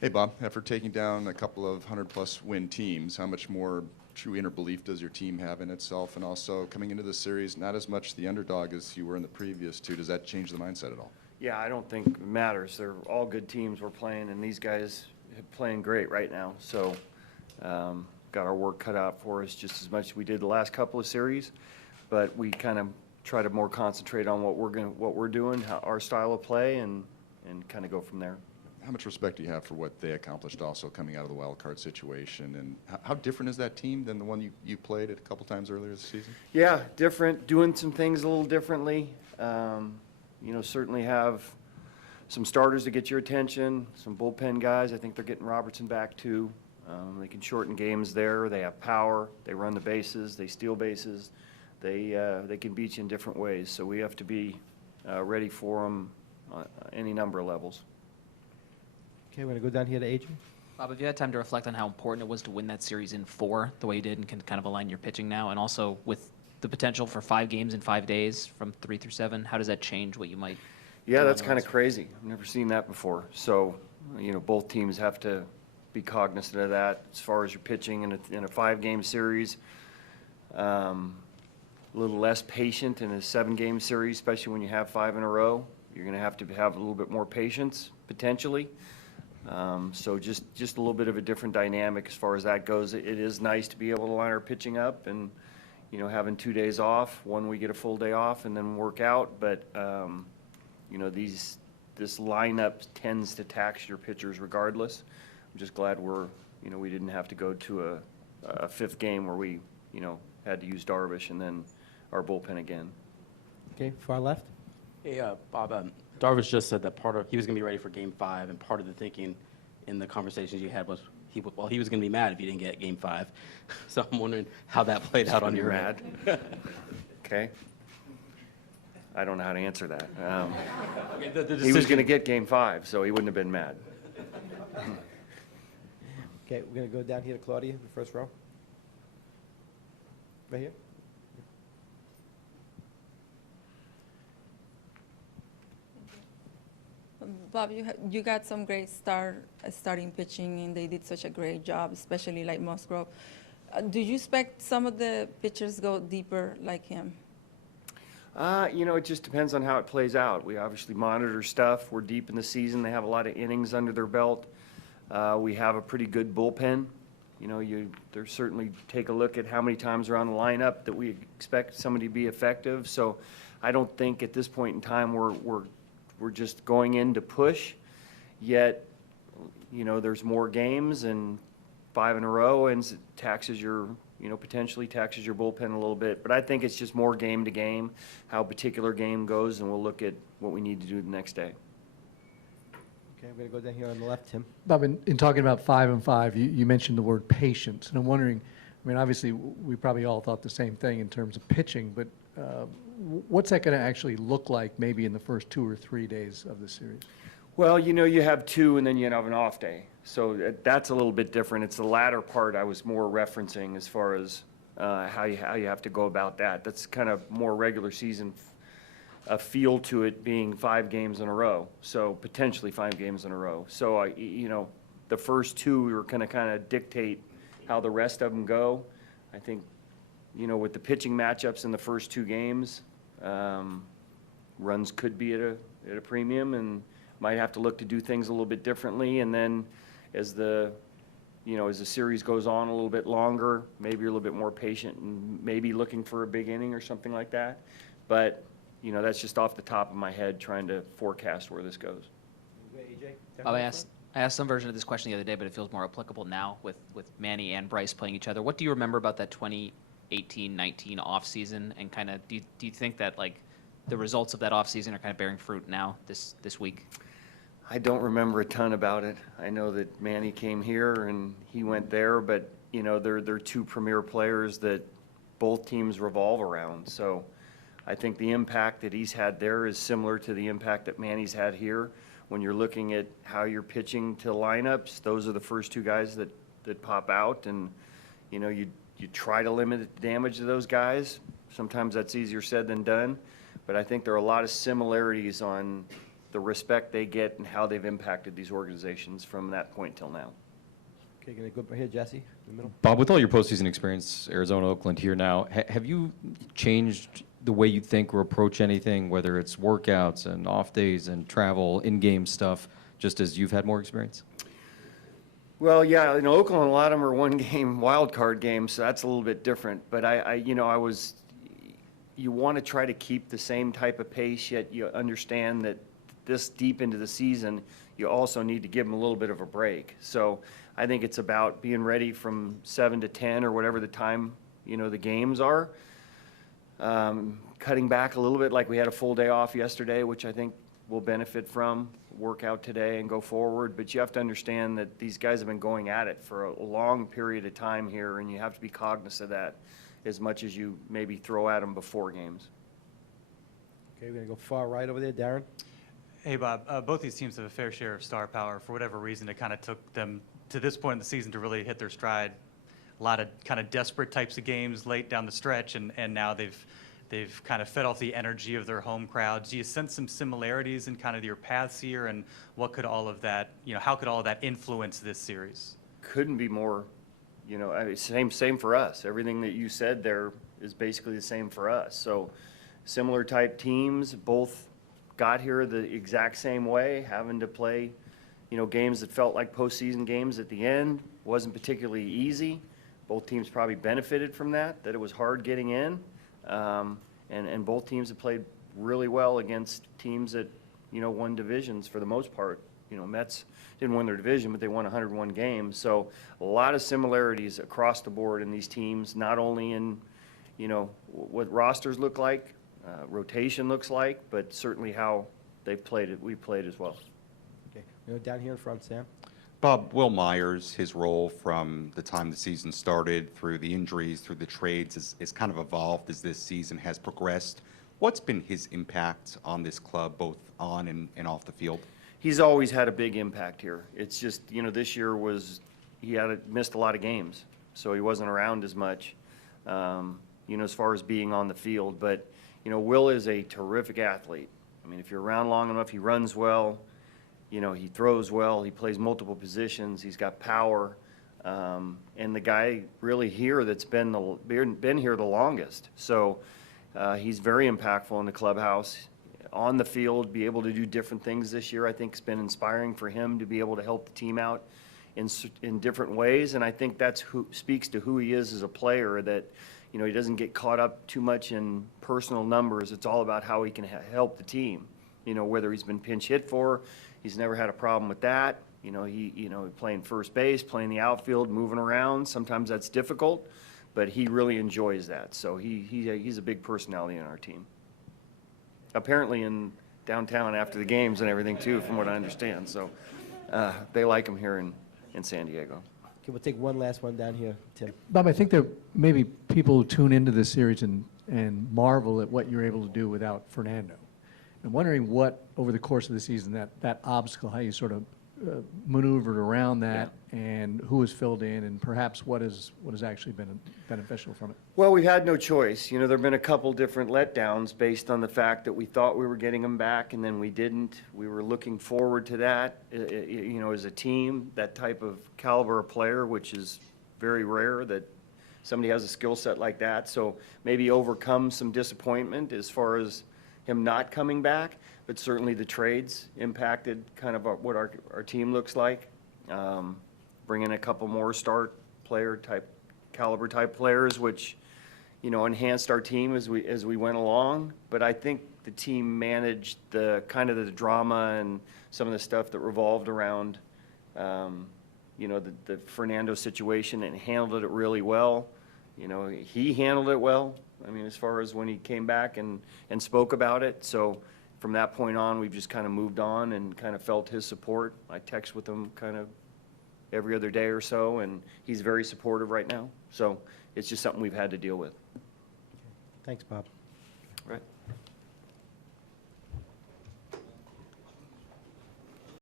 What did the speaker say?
Hey, Bob. After taking down a couple of 100-plus win teams, how much more true inner belief does your team have in itself? And also, coming into this series, not as much the underdog as you were in the previous two. Does that change the mindset at all? Yeah, I don't think it matters. They're all good teams we're playing, and these guys are playing great right now. So, got our work cut out for us just as much as we did the last couple of series. But we kind of try to more concentrate on what we're doing, our style of play, and kind of go from there. How much respect do you have for what they accomplished also coming out of the wild card situation? And how different is that team than the one you played a couple times earlier this season? Yeah, different, doing some things a little differently. Certainly have some starters to get your attention, some bullpen guys. I think they're getting Robertson back too. They can shorten games there. They have power. They run the bases. They steal bases. They can beat you in different ways. So we have to be ready for them on any number of levels. Okay, we're going to go down here to Adrian. Bob, have you had time to reflect on how important it was to win that series in 4 the way you did and can kind of align your pitching now? And also with the potential for 5 games in 5 days from 3 through 7, how does that change what you might Yeah, that's kind of crazy. I've never seen that before. So, both teams have to be cognizant of that as far as your pitching in a 5-game series. A little less patient in a 7-game series, especially when you have 5 in a row. You're going to have a little bit more patience, potentially. So just a little bit of a different dynamic as far as that goes. It is nice to be able to line our pitching up and, having 2 days off. One, we get a full day off and then work out. But, this lineup tends to tax your pitchers regardless. I'm just glad we didn't have to go to a 5th game where we, had to use Darvish and then our bullpen again. Okay, far left. Hey, Bob, Darvish just said that he was going to be ready for Game 5, and part of the thinking in the conversations you had was he was going to be mad if you didn't get Game 5. So I'm wondering how that played out on your end. Okay. I don't know how to answer that. Okay, he was going to get Game 5, so he wouldn't have been mad. Okay, we're going to go down here to Claudia, the first row. Right here. Bob, you got some great starting pitching, and they did such a great job, especially like Musgrove. Do you expect some of the pitchers go deeper like him? It just depends on how it plays out. We obviously monitor stuff. We're deep in the season. They have a lot of innings under their belt. We have a pretty good bullpen. There's certainly take a look at how many times they're on the lineup that we expect somebody to be effective. So I don't think at this point in time we're just going in to push. Yet, there's more games, and 5 in a row, and potentially taxes your bullpen a little bit. But I think it's just more game to game, how a particular game goes, and we'll look at what we need to do the next day. Okay, I'm going to go down here on the left, Tim. Bob, in talking about 5 and 5, you mentioned the word patience, and I'm wondering, obviously we probably all thought the same thing in terms of pitching, but what's that going to actually look like maybe in the first 2 or 3 days of the series? Well, you have 2 and then you have an off day. So that's a little bit different. It's the latter part I was more referencing as far as how you have to go about that. That's kind of more regular season a feel to it being 5 games in a row. So potentially 5 games in a row. So, the first 2 we were going to kind of dictate how the rest of them go. I think, with the pitching matchups in the first 2 games, runs could be at a premium and might have to look to do things a little bit differently. And then as the series goes on a little bit longer, maybe you're a little bit more patient and maybe looking for a big inning or something like that. But, that's just off the top of my head trying to forecast where this goes. Bob, I asked some version of this question the other day, but it feels more applicable now with Manny and Bryce playing each other. What do you remember about that 2018-19 offseason? And kind of do you think that the results of that offseason are kind of bearing fruit now this week? I don't remember a ton about it. I know that Manny came here and he went there, but they're 2 premier players that both teams revolve around. So I think the impact that he's had there is similar to the impact that Manny's had here. When you're looking at how you're pitching to lineups, those are the first 2 guys that pop out, and you try to limit the damage to those guys. Sometimes that's easier said than done, but I think there are a lot of similarities on the respect they get and how they've impacted these organizations from that point till now. Okay, gonna go right here, Jesse, in the middle. Bob, with all your postseason experience, Arizona, Oakland here now, have you changed the way you think or approach anything, whether it's workouts and off days and travel, in-game stuff, just as you've had more experience? Well, yeah, in Oakland, a lot of them are one-game wild card games, so that's a little bit different. But you want to try to keep the same type of pace, yet you understand that this deep into the season, you also need to give them a little bit of a break. So I think it's about being ready from 7 to 10 or whatever the time, the games are. Cutting back a little bit, like we had a full day off yesterday, which I think we'll benefit from, work out today and go forward. But you have to understand that these guys have been going at it for a long period of time here, and you have to be cognizant of that as much as you maybe throw at them before games. Okay, we're gonna go far right over there, Darren. Hey, Bob, both these teams have a fair share of star power. For whatever reason, it kind of took them to this point in the season to really hit their stride. A lot of kind of desperate types of games late down the stretch, and now they've kind of fed off the energy of their home crowds. Do you sense some similarities in kind of your paths here, and what could all of that, how could all of that influence this series? Couldn't be more, same for us. Everything that you said there is basically the same for us. So similar type teams, both got here the exact same way, having to play, games that felt like postseason games at the end. Wasn't particularly easy. Both teams probably benefited from that it was hard getting in. And both teams have played really well against teams that, won divisions for the most part. Mets didn't win their division, but they won 101 games. So a lot of similarities across the board in these teams, not only in, what rosters look like, rotation looks like, but certainly how they've played it, we played as well. Okay, we're gonna go down here in front, Sam. Bob, Will Myers, his role from the time the season started through the injuries, through the trades, is kind of evolved as this season has progressed. What's been his impact on this club, both on and off the field? He's always had a big impact here. It's just, this year he missed a lot of games, so he wasn't around as much, as far as being on the field. But, Will is a terrific athlete. I mean, if you're around long enough, he runs well. He throws well, he plays multiple positions, he's got power, and the guy really here that's been here the longest. So he's very impactful in the clubhouse. On the field, be able to do different things this year, I think has been inspiring for him to be able to help the team out in different ways, and I think that's speaks to who he is as a player, that he doesn't get caught up too much in personal numbers. It's all about how he can help the team. Whether he's been pinch hit for, he's never had a problem with that. He playing first base, playing the outfield, moving around. Sometimes that's difficult, but he really enjoys that. So he's a big personality in our team. Apparently in downtown after the games and everything too, from what I understand. So they like him here in San Diego. Okay, we'll take one last one down here, Tim. Bob, I think there may be people who tune into this series and marvel at what you're able to do without Fernando. I'm wondering what, over the course of the season, that obstacle, how you sort of maneuvered around that, and who has filled in, and perhaps what has actually been beneficial from it. Well, we had no choice. There have been a couple different letdowns based on the fact that we thought we were getting him back, and then we didn't. We were looking forward to that, as a team, that type of caliber of player, which is very rare that somebody has a skill set like that. So maybe overcome some disappointment as far as him not coming back, but certainly the trades impacted kind of what our team looks like. Bringing a couple more caliber type players, which, enhanced our team as we went along. But I think the team managed the drama and some of the stuff that revolved around, the Fernando situation, and handled it really well. He handled it well. I mean, as far as when he came back and spoke about it. So from that point on, we've just kind of moved on and kind of felt his support. I text with him kind of every other day or so, and he's very supportive right now. So it's just something we've had to deal with. Thanks, Bob. Right.